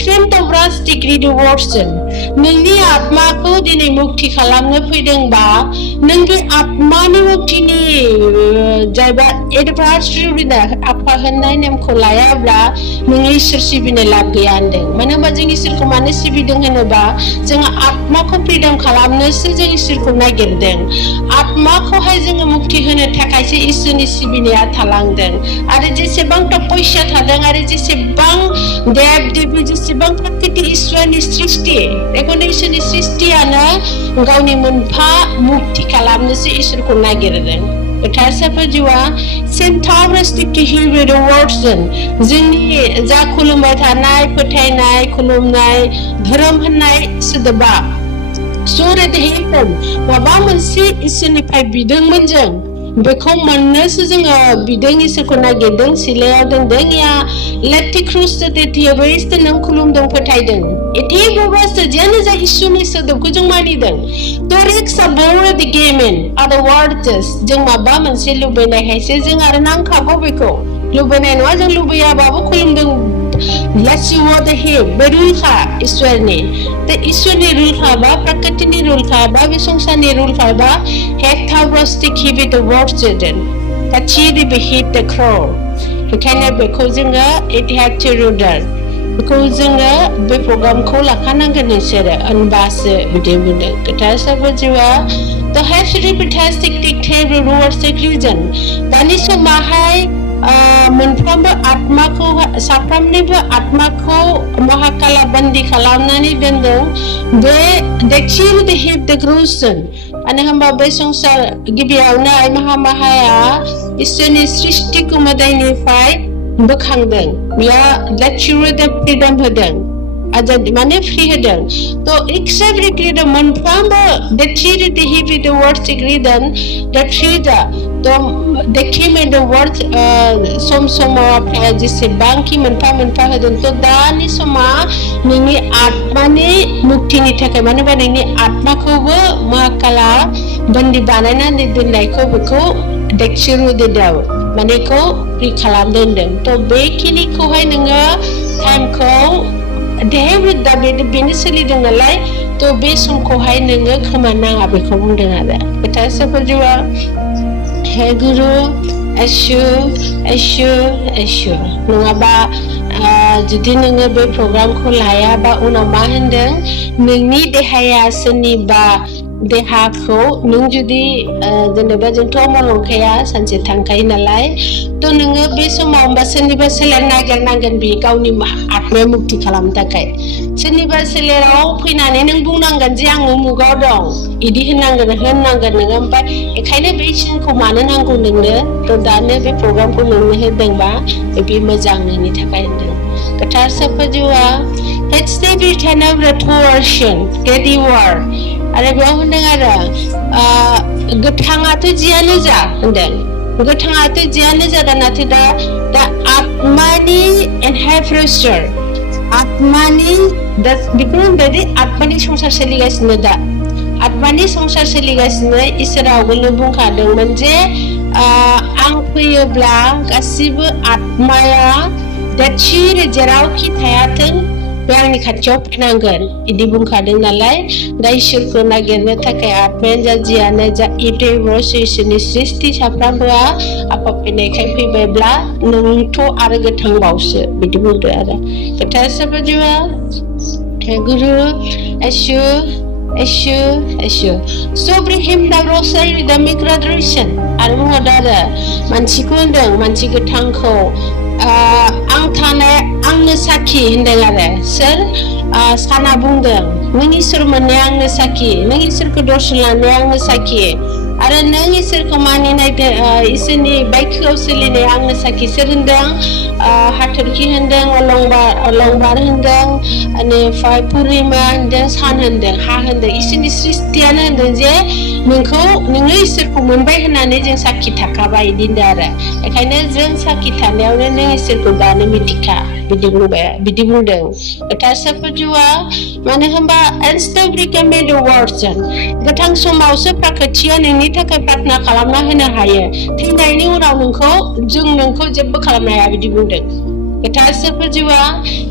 different drastic rewards नोंनि आत्माखौ दिनै मुक्ति खालामनो फैदोंबा नोंनि आत्मानि मुक्तिनि जायबा एडभार्सारि आफा होननाय नेमखौ लायाब्ला नों इसोर सिबिनो लाब गैया होनदों मानो होनबा जों इसोरखौ मानो सिबिदों होनोबा जों आत्माखौ फ्रिदम खालामनोसो जों इसोरखौ नागिरदों आत्माखौहाय जोङो मुक्ति होनो थाखायसो इसोरनि सिबिनाया थालांदों आरो जेसेबां तपस्या थादों आरो जेसेबां देब देबी जेसेबां प्रकृति इसोरनि सृष्टि बेखौनो इसोरनि सृष्टियानो गावनि मोनफा मुक्ति खालामनोसो इसोरखौ नागिरदों गोथार साफा जिउआ सेन्टारस्टिक हिब्रु वर्डजों जोंनि जा खुलुमबाय थानाय फोथायनाय खुलुमनाय धोरोम होननाय सोदोबा सुरेदहेमोन माबा मोनसे इसोरनिफ्राय बिदोंमोन जों बेखौ मोननोसो जोङो बिदों इसोरखौ नागिरदों सिलायाव दोनदों या लेटि क्रुस देथियाबो नों खुलुमदों फोथायदों एथेबाबो जियानो जा इसोरनि सोदोबखौ जों मानिदों तरिक्सा बरद गेमेन आरो वार्डस जों माबा मोनसे लुबैनायखायसो जों आरो नांखागौ बेखौ लुबैनाय नङा जों लुबैयाबाबो खुलुमदों Let's see what the him berulha iswarni the iswarni rulha ba prakatini rulha ba visongshani rulha ba hektabrosti kibi the word children tachiri behit the crow bekana beko जोङो it had to ruder बेखौ जोङो बे प्रग्रामखौ लाखानांगोन नोंसोरो होनबासो बिदि मोनो गोथार साफा जिउआ the has repeatastic dictate rules region दानि समावहाय मोनफ्रोमबो आत्माखौ साफ्रोमनिबो आत्माखौ महाकाला बन्दी खालामनानै दोनदों बे देखिर देहिब देग्रुसन मानो होनबा बे संसार गिबियावनो आइ महामायाया इसोरनि सृष्टिखौ मोदायनिफ्राय बोखांदों बिया लेक्चुर फ्रिडम होदों आजादी माने फ्री होदों तो एक्सेप्ट रिग्रेड मोनफ्रोमबो देखिर देहिब द वर्ड रिग्रेडन द फ्रीदा तो देखिए में द वर्ड सम समाव जेसेबांखि मोनफा मोनफा होदों तो दानि समा नोंनि आत्मानि मुक्तिनि थाखाय मानो होनबा नोंनि आत्माखौबो महाकाला बन्दी बानायनानै दोननायखौ बेखौ देखिरु देदाव माने बेखौ फ्रि खालामदों तो बेखिनिखौहाय नोङो टाइमखौ देहवृद्धा बेनो सोलिदों नालाय तो बे समखौहाय नोङो खोमानाङा बेखौ बुंदों आरो गोथार साफा जिउआ हे गुरु एशु एशु एशु नङाबा जुदि नोङो बे प्रग्रामखौ लायाबा उनाव मा होनदों नोंनि देहाया सोरनिबा देहाखौ नों जुदि जेनेबा जोंथ' अमरंखाया सानसे थांखायो नालाय तो नोङो बे समाव होमबा सोरनिबा सोलेर नागिरनांगोन बे गावनि आत्माया मुक्ति खालामनो थाखाय सोरनिबा सोलेराव फैनानै नों बुंनांगोन जे आं उमुगाव दं इदि होननांगोन नोङो ओमफ्राय बेखायनो बे सिनखौ मानो नांगौ नोंनो तो दानो बे प्रग्रामखौ नोंनो होदोंबा बे मोजां नोंनि थाखाय होनदों गोथार साफा जिउआ It's the return of the torsion, get the war. आरो बेयाव होनदों आरो गोथाङाथ' जियानो जा होनदों गोथाङाथ' जियानो जा नाथाय दा आत्मानि एनहाइफ्रेस्टर आत्मानि बेखौ होनबायदि आत्मानि संसार सोलिगासिनो दा आत्मानि संसार सोलिगासिनो इसोरा आवगोलनो बुंखादोंमोन जे आं फैयोब्ला गासिबो आत्माया दाथिर जेरावखि थायाथों बे आंनि खाथियाव फैनांगोन इदि बुंखादों नालाय दा इसोरखौ नागिरनो थाखाय आत्मायानो जा जियानो जा इटेबस इसोरनि सृष्टि साफ्रामबोआ आफा फैनायखाय फैबायब्ला नोंथ' आरो गोथांबावसो बिदि बुंदों आरो गोथार साफा जिउआ गुरु एशु एशु एशु सब्रिहिम दा रसाय दा मिग्राद्रेसन आरो बुंहरदों आरो मानसिखौ होनदों मानसि गोथांखौ आं थानाय आंनो साखि होनदों आरो सोर साना बुंदों नों इसोर मोननाया आंनो साखि नों इसोरखौ दर्शन लानाया आंनो साखि आरो नों इसोरखौ मानिनाय इसोरनि बायखोआव सोलिनाया आंनो साखि सोर होनदों हाथरखि होनदों अलंबार होनदों बेनिफ्राय पुर्णिमा होनदों सान होनदों हा होनदों इसोरनि सृष्टियानो होनदों जे नोङो इसोरखौ मोनबाय होननानै जों साखि थाखाबाय बिदि होनदों आरो बेखायनो जों साखि थानायावनो नों इसोरखौ दानो मिथिखा बिदि बुंदों गोथार साफा जिउआ मानो होनबा गोथां समावसो प्राकृतिया नोंनि थाखाय प्रार्थना खालामना होनो हायो थैनायनि उनाव नोंखौ जेबो खालामनो हाया बिदि बुंदों गोथार सोरफोर जिउआ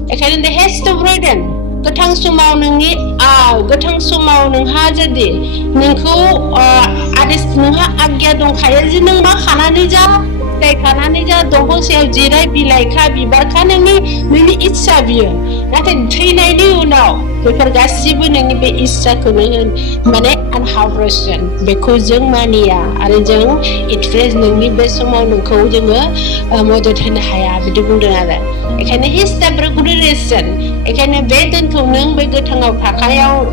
बेखायनो the haste of burden गोथां समाव नोंनि गोथां समाव नोंहा जुदि नोंखौ आदेश नोंहा आज्ञा दंखायो जे नों मा खानानै जा फिथाइ खानानै जा दंफां सायाव जिराय बिलाइखा बिबारखा नोंनि इच्छा बियो नाथाय थैनायनि उनाव बेफोर गासिबो नोंनि बे इच्छाखौनो माने अनहार्वेस्टेड बेखौ जों मानिया आरो जों इटफ्रेस नोंनि बे समाव नोंखौ जोङो मदद होनो हाया बिदि बुंदों आरो बेखायनो हिस्टाब्रखौ रेसन बेखायनो बे दोनखौ नों बे गोथाङाव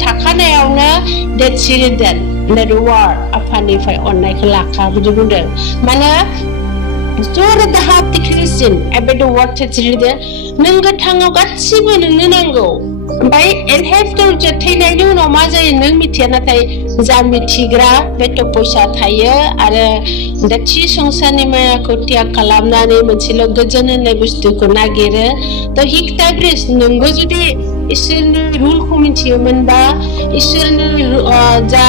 थाखानायावनो देसिरिदेन नेटवार्क आफानिफ्राय अननायखौ लाखा बिदि बुंदों माने जर दाहाब तिक्रिसिन एबे द वाट तिक्रिदे नों गोथाङाव गासिबो नोंनो नांगौ ओमफ्राय एनहेफ्टर थैनायनि उनाव मा जायो नों मिथिया नाथाय जा मिथिग्रा बेथ' पैसा थायो आरो दा थि संसारनि मायाखौ त्याग खालामनानै मोनसेल' गोजोन होननाय बुस्थुखौ नागिरो थ' हिक्टाब्रिस नोंबो जुदि इसोरनि रुलखौ मिथियोमोनबा इसोरनि जा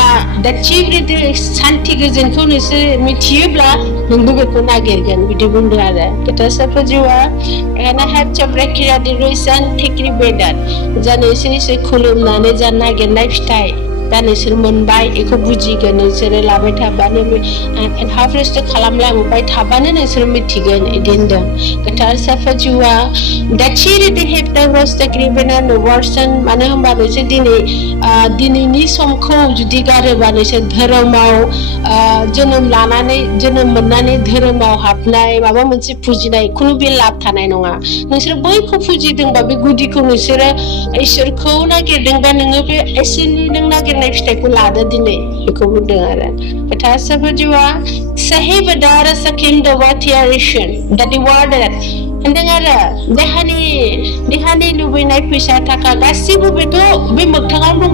दाथिब्रिदि सान्ति गोजोनखौ नोंसोर मिथियोब्ला नोंबो बेखौ नागिरगोन बिदि बुंदों आरो खोथासाफोर जिउआ एखायनो हेब चब्राकिरा दिरुइसान थिक्रि बेदार जा नोंसोर खुलुमनानै जा नागिरनाय फिथाइ दा नोंसोर मोनबाय बेखौ बुजिगोन नोंसोरो लाबाय थाबानो एनहार्वेस्ट खालामलांबाय थाबानो नोंसोर मिथिगोन बिदि होनदों खोथासाफोर जिउआ दाथिरिदि हेबटाग्रस तक्रिबेना नुवारसन मानो होनबा नोंसोर दिनैनि समखौ जुदि गारोबा नोंसोर धोरोमाव जोनोम मोननानै धोरोमाव हाबनाय माबा मोनसे फुजिनाय खुनु बे लाब थानाय नङा नोंसोर बैखौ फुजिदोंबा बे गुदिखौ नोंसोरो इसोरखौ नागिरदोंबा नोङो बे इसोरनि नों नागिरनाय फिथाइखौ लादो दिनै बेखौ बुंदों आरो खोथासाफोर जिउआ सही बदार सकिन दवाथियारिशन दादि वार्डार होनदों आरो देहानि लुबैनाय फैसा थाखा गासिबो बेथ' बे मोगथाङावनो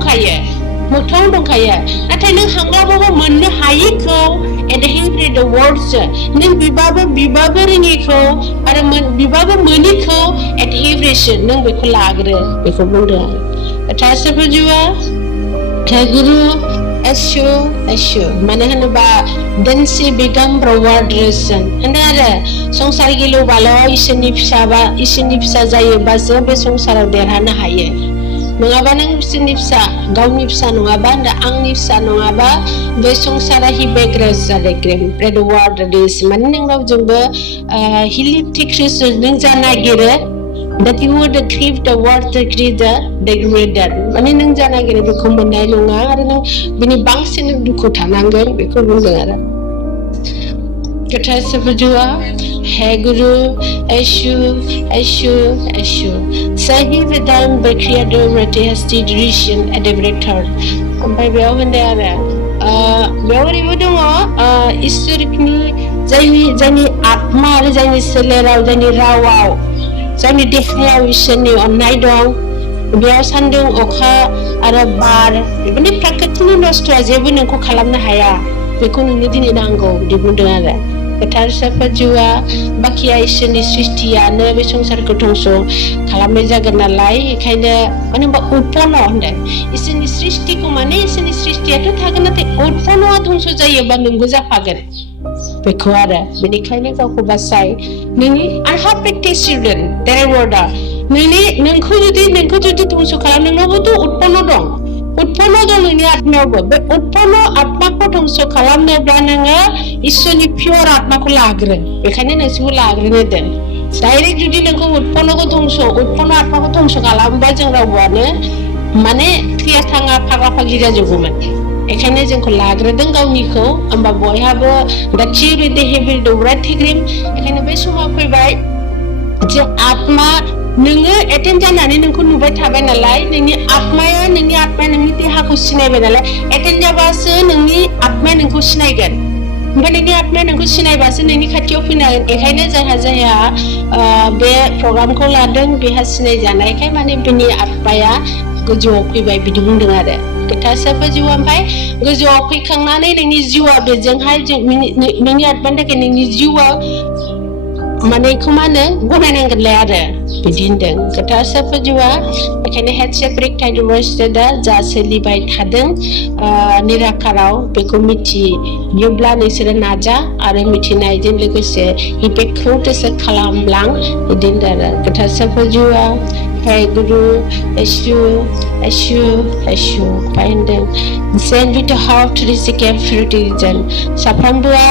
दंखायो नाथाय नों हांगाबाबो मोननो हायिखौ एडहेंट्रि द वर्ड्स नों बिबाबो रोङिखौ आरो बिबाबो मोनिखौ एडहेंट्रेशन नों बेखौ लाग्रो बेखौ बुंदों खोथासाफोर जिउआ गुरु एसु मानो होनोबा दोनसि बिगाम ब्रवार्ड्रेसन होनदों आरो संसार गिलुबाल' इसोरनि फिसा जायोबासो बे संसाराव देरहानो हायो नङाबा नों इसोरनि फिसा गावनि फिसा नङाबा आंनि फिसा नङाबा बे संसारा हिबेग्रेस जादों ब्रेड वार्ड्रेस माने नों रावजोंबो हिलिप्टिक्रिस नों जा नागिरो that you would achieve the word to create the degraded माने नों जा नागिरो बेखौ मोननाय नङा आरो नों बिनि बांसिन दुखु थानांगोन बेखौ बुंदों आरो खोथासाफोर जिउआ हे गुरु एसु सही विधान बक्रियादो रतेहस्ति डिरिशन एडेब्रेटर ओमफ्राय बेयाव होनदों आरो बेयाव ओरैबो दङ इसोरनि जायनि आत्मा आरो जायनि सोलेराव जायनि रावाव जायनि देहायाव इसोरनि अननाय दं बेयाव सान्दुं अखा आरो बार बेफोरनि प्राकृतिनि नस्थ'आ जेबो नोंखौ खालामनो हाया बेखौ नोंनो दिनै नांगौ बिदि बुंदों आरो खोथासाफोर जिउआ बाखिया इसोरनि सृष्टियानो बे संसारखौ धंस खालामनाय जागोन नालाय बेखायनो मानो होनबा उत्पन्न होनदों इसोरनि सृष्टिखौ माने इसोरनि सृष्टियाथ' थागोन नाथाय उत्पन्नआ धंस जायोबा नोंबो जाफागोन बेखौ आरो बेनिखायनो गावखौ बासाय नोंनि आनहार्वेस्टेड देर वर्डआ नोंखौ जुदि धंस खालामनोबोथ' उत्पन्न दं नोंनि आत्मायावबो बे उत्पन्न आत्माखौ धंस खालामनोब्ला नोङो इसोरनि पियर आत्माखौ लाग्रो बेखायनो नोंसोरखौ लाग्रोनो दोन डाइरेक्ट जुदि नोंखौ उत्पन्न आत्माखौ धंस खालामोबा जों रावबोआनो माने थैया थाङा फाग्ला फाग्लि जाजोबगौमोन बेखायनो जोंखौ लाग्रोदों गावनिखौ होमबा बयहाबो दाथिरि देहेबिर दौरा थिग्रिम बेखायनो बे समाव फैबाय जे आत्मा नोङो एटेन्ड जानानै नोंखौ नुबाय थाबाय नालाय नोंनि आत्माया नोंनि देहाखौ सिनायबाय नालाय एटेन्ड जाबासो नोंनि आत्माया नोंखौ सिनायगोन ओमफ्राय नोंनि आत्माया नोंखौ सिनायबासो नोंनि खाथियाव फैनो हागोन बेखायनो जायहा बे प्रग्रामखौ लादों बेहा सिनायजानायखाय माने बिनि आत्माया गोजौआव फैबाय बिदि बुंदों आरो खोथासाफोर जिउआ ओमफ्राय गोजौआव फैखांनानै नोंनि जिउआ बेजोंहाय नोंनि आत्मानि थाखाय नोंनि जिउआ माने इखौ मा होनो गनायनांगोनलाय आरो बिदि होनदों खोथा साफाजुआ बेखायनो हेड सेक्रेटारि इउनिभारसिटिया जा सोलिबाय थादों निराकाराव बेखौ मिथियोब्ला नोंसोरो नाजा आरो मिथिनायजों लोगोसे इफेक्टखौ गोसो खालामलां बिदि होनदों आरो खोथा साफाजुआ Hey Guru, Eshu, finding. Send with a heart to this fruit region. Sapambua,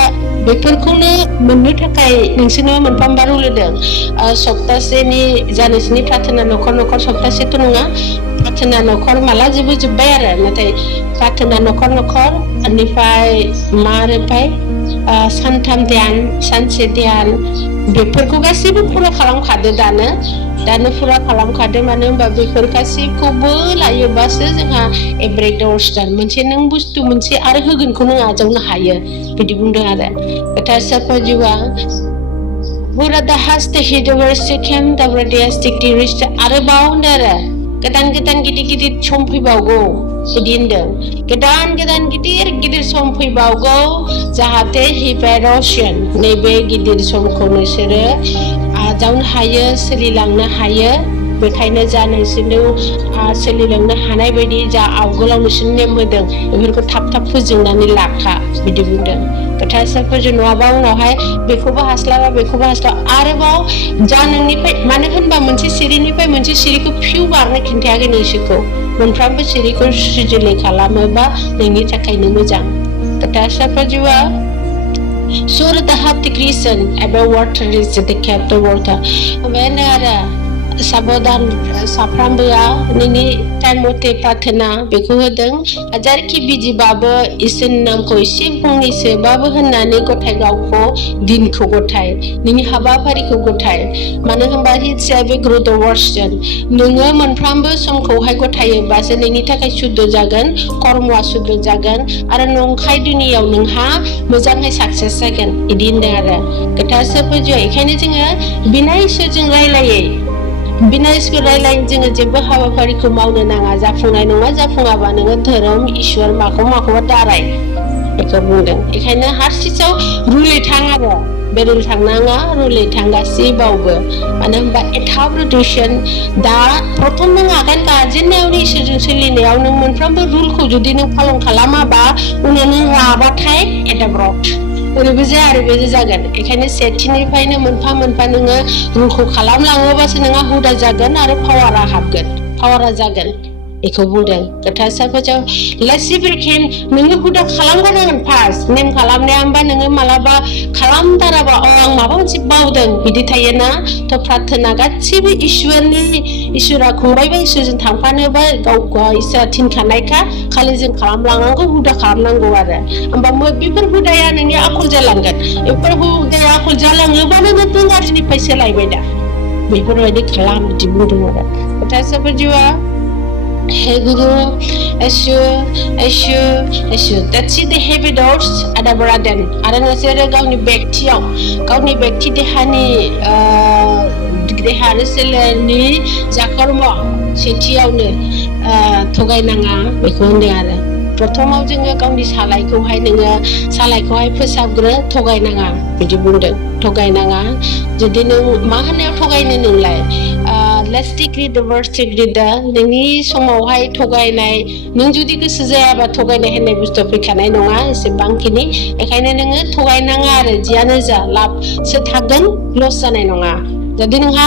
बेफोरखौनो मोननो थाखाय नोंसोरनो मोनफाम बार होदों सप्तासेनि जानिसनि प्रार्थना नखर नखर सप्तासेथ' नङा प्रार्थना नखर माला जोबबाय आरो नाथाय प्रार्थना नखर नखर बेनिफ्राय मारैफाय सानथाम ध्यान सानसे ध्यान बेफोरखौ गासैबो फुरा खालामखादो दानो फुरा खालामखादो मानो होनबा बेफोर गासैखौबो लायोबासो जोंहा एब्रेक दर्शन मोनसे नों बुस्थु मोनसे आरो होगोनखौ नों आजावनो हायो बिदि बुंदों आरो खोथा साफाजुआ burada hast हिडोवर्सिकेम दाब्रादियास्टिक दिरिस्ट आरोबाव होनदों आरो गोदान गिदिर सम फैबावगौ बिदि होनदों गोदान गिदिर सम फैबावगौ जाहाथे हिपेरोशन नैबे गिदिर समखौ नोंसोरो आजावनो हायो सोलिलांनो हायो बेखायनो जा नोंसोरनो सोलिलांनो हानाय बायदि जा आवगोलाव नोंसोरनो नेम होदों बेफोरखौ थाब फोजोबनानै लाखा बिदि बुंदों खोथा साफोरजों नङाबा उनावहाय बेखौबो हास्लाबा आरोबाव जा नोंनिफ्राय मानो होनबा मोनसे सिरिनिफ्राय मोनसे सिरिखौ फिउ बारनो खिन्थायाखै नोंसोरखौ मोनफ्रोमबो सिरिखौ सुजुले खालामोबा नोंनि थाखायनो मोजां खोथा साफोरजों Sur the happy Christian about water is the capital water. When साबधान साफ्रामबोआ नोंनि टाइम मथे प्रार्थना बेखौ होदों हाजारखि बिजिबाबो इसोरनि नामखौ एसे फंनैसोबाबो होननानै गथाय गावखौ दिनखौ गथाय नोंनि हाबाफारिखौ गथाय मानो होनबा हिट्स बे ग्रुप वर्सन नोङो मोनफ्रोमबो समखौहाय गथायोबासो नोंनि थाखाय सुद्ध जागोन कर्मआ सुद्ध जागोन आरो नंखाय दुनियाव नोंहा मोजाङै साक्सेस जागोन बिदि होनदों आरो खोथा साफाजुआ बेखायनो जोङो बिना इसोरजों रायलायै बिना इसोर रायलायै जोङो जेबो हाबाफारिखौ मावनो नाङा जाफुंनाय नङा जाफुङाबा नोङो धोरोम इसोर माखौबा दाराय बेखौ बुंदों बेखायनो हारसिसाव रुलै थां आरो बेरुल थांनाङा रुलै थां गासैबावबो मानो होनबा एटाब्लिकेसन दा प्रथम नों आगान गाजेननायावनो इसोरजों सोलिनायाव नों मोनफ्रोमबो रुलखौ जुदि नों फालन खालामाबा उनाव नों राबाथाय एदाब्रट ओरैबो जाया ओरैबो जागोन बेखायनो सेथिनिफ्रायनो मोनफा नोङो रुलखौ खालामलाङोबासो नोंहा हुदा जागोन आरो पावारा जागोन बेखौ बुंदों खोथा साफाजुआ लासिब्रिकेन नोङो हुदा खालामग्रोनांगोन फार्स्ट नेम खालामनाया होमबा नोङो मालाबा खालामथाराबा आं माबा मोनसे बावदों बिदि थायोना थ' प्रार्थना गासैबो इसोरा खुंबायबा इसोरजों थांफानोबा गावखौ इसोरा थिनखानायखा खालि जों खालामलांनांगौ हुदा खालामनांगौ आरो होमबा बेफोर हुदाया नोंनि आखल जालांगोन बेफोर हुदाया आखल जालाङोबानो नों गाज्रिनिफ्राय सोलायबाय दा बेफोरबायदि खालाम बिदि बुंदों आरो खोथा साफाजुआ Hey Guru, Eshu. That's it. The heavy doors ada beradan. Ada nasihat gauni bekti dehani dehari selani zakarma setiawne togai nanga beku ndengar. प्रथमाव जोङो गावनि सालायखौहाय फोसाबग्रो थगायनाङा बिदि बुंदों थगायनाङा जुदि नों मा होननायाव थगायनो नोंलाय लेट्स डिग्री द वर्स्ट डिग्री दा नोंनि समावहाय थगायनाय नों जुदि गोसो जायाबा थगायनाय होननाय बुस्थु फैखानाय नङा एसेबांखिनि बेखायनो नोङो थगायनाङा आरो जियानो जा लाबसो थागोन लस जानाय नङा जुदि नोंहा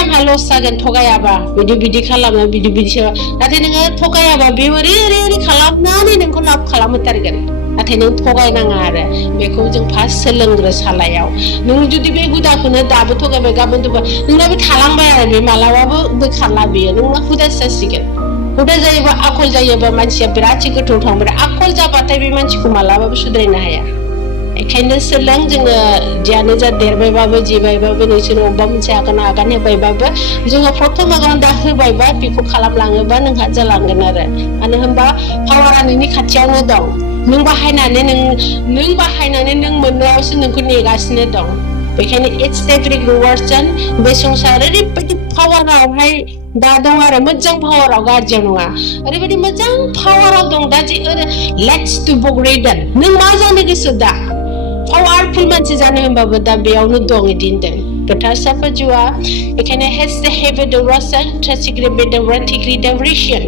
आंहा लस जागोन थगायाबा बिदि खालामो बिदिसो नाथाय नोङो थगायाबा बे ओरै खालामनानै नोंखौ लाब खालामहोथारगोन नाथाय नों थगायनाङा आरो बेखौ जों फार्स्ट सोलोंग्रो सालायाव नों जुदि बे हुदाखौनो दाबो थगायबाय गाबोन नोंना बे थालांबाय आरो बे मालाबाबो बोखारला बेयो नोंना हुदा जासिगोन हुदा जायोबा आखल जायोबा मानसिया बिराद गोथौ थांबाय आखल जाबाथाय बे मानसिखौ मालाबाबो सुद्रायनो हाया बेखायनो सोलों जोङो जियानो जा देरबायबाबो जिबायबाबो नोंसोर अबेबा मोनसे आगान होबायबाबो जोङो प्रथम आगान दा होबायबा बेखौ खालामलाङोबा नोंहा जालांगोन आरो मानो होनबा पावारा नोंनि खाथियावनो दं नों बाहायनानै नों मोननायावसो नोंखौ नेगासिनो दं बेखायनो इट्स एभ्रि रिवार्डसन बे संसार ओरैबायदि पावारावहाय दा दं आरो मोजां पावाराव गाज्रियाव नङा ओरैबायदि मोजां पावाराव दं दा जे लेट्स टु बग्रेडन नों मा जानो गोसो दा पावारफुल मानसि जानो होनबाबो दा बेयावनो दं बिदि होनदों गोथार साफा जिउआ बेखायनो has the habit of rasa trasic rantic redemption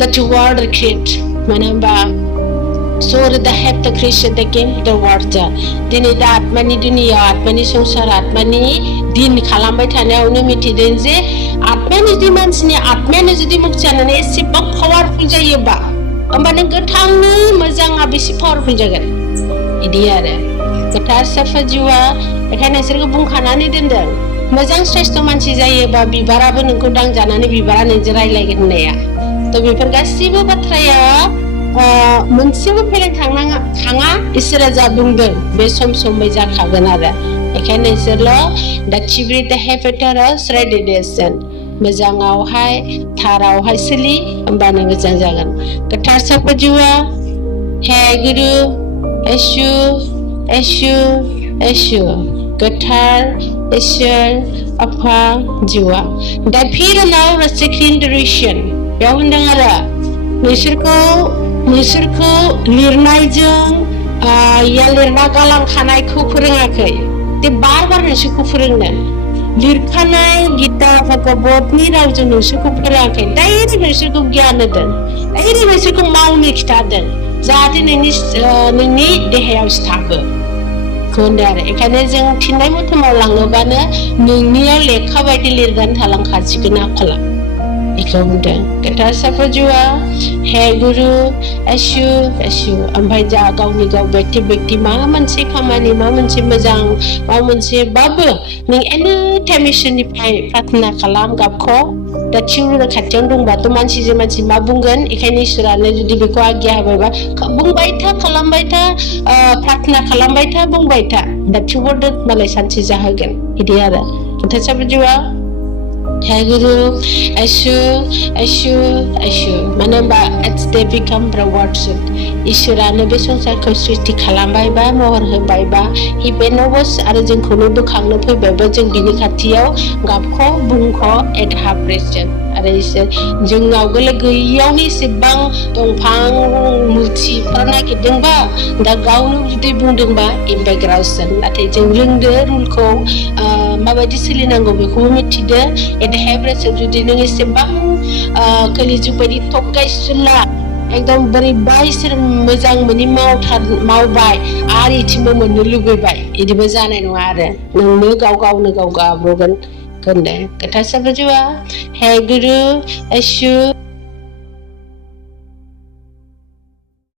that word create मानो होनबा so the have the creation the game the word दिनै दा आत्मानि दुनिया आत्मानि संसार आत्मानि दिन खालामबाय थानायावनो मिथिदों जे आत्मानि जुदि मानसिनि आत्मायानो जुदि मुक्ति जानानै एसेबां पावारफुल जायोबा होमबा नों गोथांनि मोजाङा बेसे पावारफुल जागोन बिदि आरो गोथार साफा जिउआ बेखायनो नोंसोरखौ बुंखानानै दोनदों मोजां श्रेष्ठ मानसि जायोबा बिबाराबो नोंखौ दांजानानै बिबारा नोंजों रायलायगोन होननाया थ' बेफोर गासिबो बाथ्राया मोनसेबो फेलें थाङा इसोरा जा बुंदों बे समै जाखागोन आरो बेखायनो नोंसोरल' दा चिब्रि दा हेफेटारास रेडिडेसन मोजाङावहाय थारावहाय सोलि होमबानो मोजां जागोन गोथार साफा जिउआ हे गुरु एशु एशु एशु गोथार इसोर आफा जिउआ दा फिर नाव सेकेन्डारिशन बेयाव होनदों आरो नोंसोरखौ लिरनायजों या लिरना गालांखानायखौ फोरोङाखै दे बार नोंसोरखौ फोरोंनो लिरखानाय गीता भगवतनि रावजों नोंसोरखौ फोरोङाखै डाइरेक्ट नोंसोरखौ गियान होदों डाइरेक्ट नोंसोरखौ मावनो खिथादों जाहाथे नोंनि देहायाव सिथाबो होनदों आरो बेखायनो जों थिननाय मथे मावलाङोबानो नोंनियाव लेखा बायदि लिरनानै थालांखासिगोन आखला बेखौ बुंदों गोथार साफा जिउआ हे गुरु एशु एशु ओमफ्राय जा गावनि गाव बेक्ति माबा मोनसे खामानि माबा मोनसे मोजां माबा मोनसेबाबो नों एनि टाइम इसोरनिफ्राय प्रार्थना खालाम गाबख' दा थिउरि खाथियाव दंबाथ' मानसिजों मानसि मा बुंगोन बेखायनो इसोरानो जुदि बेखौ आज्ञा होबायबा बुंबाय था खालामबाय था प्रार्थना खालामबाय था बुंबाय था दा थिउबो मालाय सानसे जाहोगोन बिदि आरो गोथार साफा जिउआ हे गुरु एशु एशु एशु मानो होनबा it's they become the words इसोरानो बे संसारखौ सृष्टि खालामबायबा महर होबायबा he benovos आरो जोंखौनो बोखांनो फैबायबा जों बिनि खाथियाव गाबख' बुंख' एट हाफ प्रेजेन्ट आरो इसोर जोंनाव गोलो गैयियावनो एसेबां दंफां मुर्तिफोर नागिरदोंबा दा गावनो जुदि बुंदोंबा इम्पेग्राउसन नाथाय जों रोंदो रुलखौ माबायदि सोलिनांगौ बेखौबो मिथिदो एट हाफ प्रेजेन्ट जुदि नों एसेबां कलिजुग बायदि थगायसुला एकदम बोरैबा इसोर मोजां मोनि मावबाय आरो इथिंबो मोननो लुबैबाय बिदिबो जानाय नङा आरो नोंनो गावनो गाव गाब्रगोन होनदों गोथार साफा जिउआ हे गुरु एशु